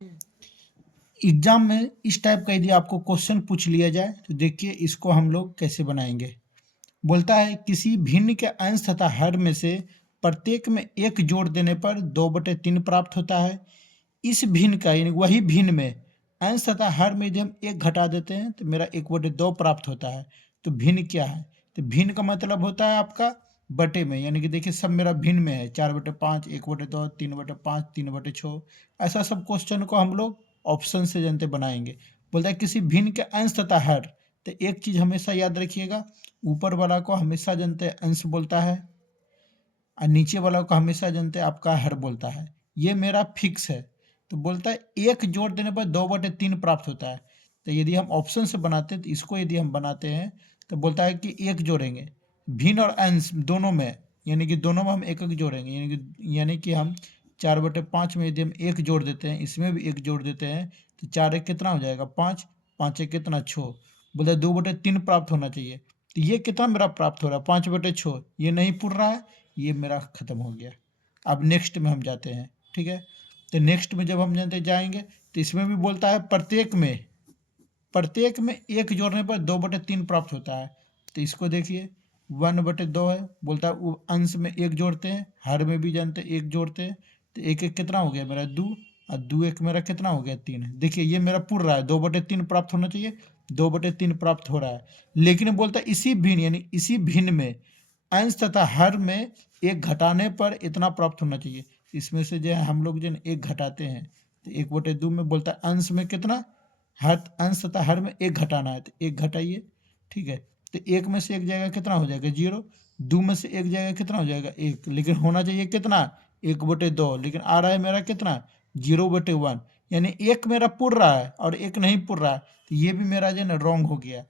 Exam में इस type का यदि आपको क्वेश्चन पूछ लिया जाए तो देखिए इसको हम लोग कैसे बनाएंगे। बोलता है किसी भिन्न के अंश तथा हर में से प्रत्येक में एक जोड़ देने पर 2/3 प्राप्त होता है। इस भिन्न का यानी वही भिन्न में अंश तथा हर में यदि हम एक घटा देते हैं तो मेरा 1/2 प्राप्त होता है। तो भिन्न क्या है? तो भिन्न का मतलब होता है आपका बटे में, यानी कि देखिए सब मेरा भिन्न में है, 4/5, 1/2, 3/5, 3/6। ऐसा सब क्वेश्चन को हम लोग ऑप्शन से जानते बनाएंगे। बोलता है किसी भिन्न के अंश तथा हर, तो एक चीज हमेशा याद रखिएगा, ऊपर वाला को हमेशा जानते हैं अंश बोलता है और नीचे वाला को हमेशा जानते हैं आपका हर बोलता है। ये मेरा फिक्स है। तो बोलता है एक जोड़ देने पर 2/3 प्राप्त होता है। तो यदि हम ऑप्शन से बनाते हैं तो इसको यदि हम बनाते हैं तो बोलता है कि एक जोड़ेंगे भिन्न और अंश दोनों में, यानी कि दोनों में हम एक एक जोड़ेंगे, यानी कि हम 4/5 में यदि हम एक जोड़ देते हैं, इसमें भी एक जोड़ देते हैं, तो 4 कितना हो जाएगा 5, 5 कितना 6। बोलते 2/3 प्राप्त होना चाहिए। तो ये कितना मेरा प्राप्त हो रहा है 5/6, ये नहीं पुर रहा है, ये मेरा खत्म हो गया। अब नेक्स्ट में हम जाते हैं, ठीक है। तो नेक्स्ट में जब हम जानते जाएंगे तो इसमें भी बोलता है प्रत्येक में एक जोड़ने पर 2/3 प्राप्त होता है। तो इसको देखिए 1/2 है, बोलता है वो अंश में एक जोड़ते हैं, हर में भी जानते हैं एक जोड़ते हैं। तो एक एक कितना हो गया मेरा 2, और 2 एक मेरा कितना हो गया 3। देखिए ये मेरा पुर रहा है, 2/3 प्राप्त होना चाहिए, 2/3 प्राप्त हो रहा है। लेकिन बोलता है इसी भिन्न, यानी इसी भिन्न में अंश तथा हर में एक घटाने पर इतना प्राप्त होना चाहिए। इसमें से जो है हम लोग जो एक घटाते हैं, तो 1/2 में बोलता है अंश में कितना, हर अंश तथा हर में एक घटाना है, तो एक घटाइए, ठीक है। तो एक में से एक जाएगा कितना हो जाएगा 0, 2 में से एक जाएगा कितना हो जाएगा 1, लेकिन होना चाहिए कितना 1/2, लेकिन आ रहा है मेरा कितना 0/1, यानी एक मेरा पुर रहा है और एक नहीं पुर रहा है। तो ये भी मेरा जो है ना रॉन्ग हो गया।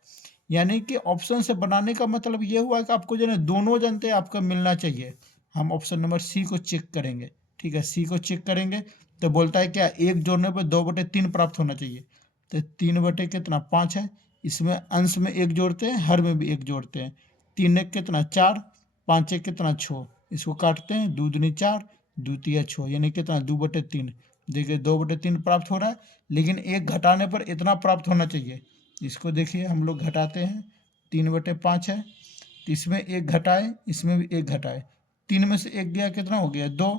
यानी कि ऑप्शन से बनाने का मतलब ये हुआ कि आपको जो है दोनों जानते आपका मिलना चाहिए। हम ऑप्शन नंबर सी को चेक करेंगे, ठीक है। सी को चेक करेंगे तो बोलता है क्या एक जोड़ने पर 2/3 प्राप्त होना चाहिए। तो 3 बटे कितना 5 है, इसमें अंश में एक जोड़ते हैं, हर में भी एक जोड़ते हैं। 3 एक कितना 4, 5 एक कितना 6, इसको काटते हैं, 2 दूनी 4, 2 तिया 6, यानी कितना 2/3। देखिए 2/3 प्राप्त हो रहा है, लेकिन एक घटाने पर इतना प्राप्त होना चाहिए। इसको देखिए हम लोग घटाते हैं, 3/5 है, तो इसमें एक घटाए, इसमें भी एक घटाए, 3 में से एक गया कितना हो गया 2,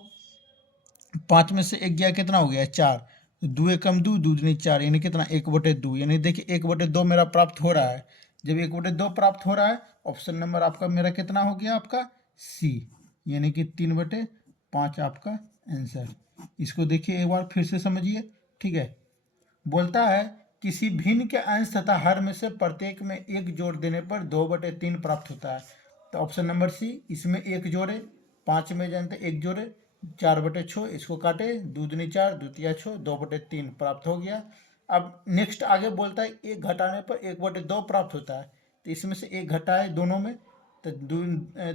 5 में से एक गया कितना हो गया 4, 2 एकम 2, 2 दूनी 4, यानी कितना 1/2, यानी देखिए 1/2 मेरा प्राप्त हो रहा है। जब 1/2 प्राप्त हो रहा है, ऑप्शन नंबर आपका मेरा कितना हो गया आपका सी, यानी कि 3/5 आपका आंसर। इसको देखिए एक बार फिर से समझिए, ठीक है। बोलता है किसी भिन्न के अंश तथा हर में से प्रत्येक में एक जोड़ देने पर 2/3 प्राप्त होता है। तो ऑप्शन नंबर सी, इसमें एक जोड़े, 5 में जानते एक जोड़े, 4/6, इसको काटे, 2 दूनी 4, 2 तिया 6, 2/3 प्राप्त हो गया। अब नेक्स्ट आगे बोलता है एक घटाने पर 1/2 प्राप्त होता है। तो इसमें से एक घटाए दोनों में, तो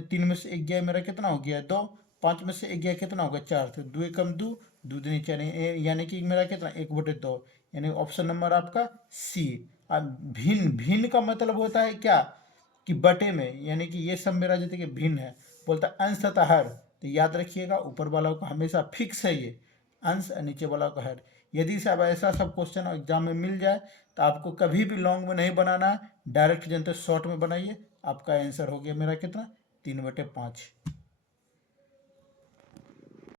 3 में से एक गया मेरा कितना हो गया 2, 5 में से एक गया कितना होगा 4, तो 2 एकम 2, 2 दूनी 4, यानी कि मेरा कितना 1/2, यानी ऑप्शन नंबर आपका सी। अब भिन्न, भिन्न का मतलब होता है क्या कि बटे में, यानी कि ये सब मेरा जैसे कि भिन्न है। बोलता है अंश तथा हर, तो याद रखिएगा ऊपर वाला को हमेशा फिक्स है ये अंश, और नीचे वाला को हर। यदि सब ऐसा सब क्वेश्चन एग्जाम में मिल जाए तो आपको कभी भी लॉन्ग में नहीं बनाना है, डायरेक्ट जनते शॉर्ट में बनाइए, आपका आंसर हो गया मेरा कितना 3/5।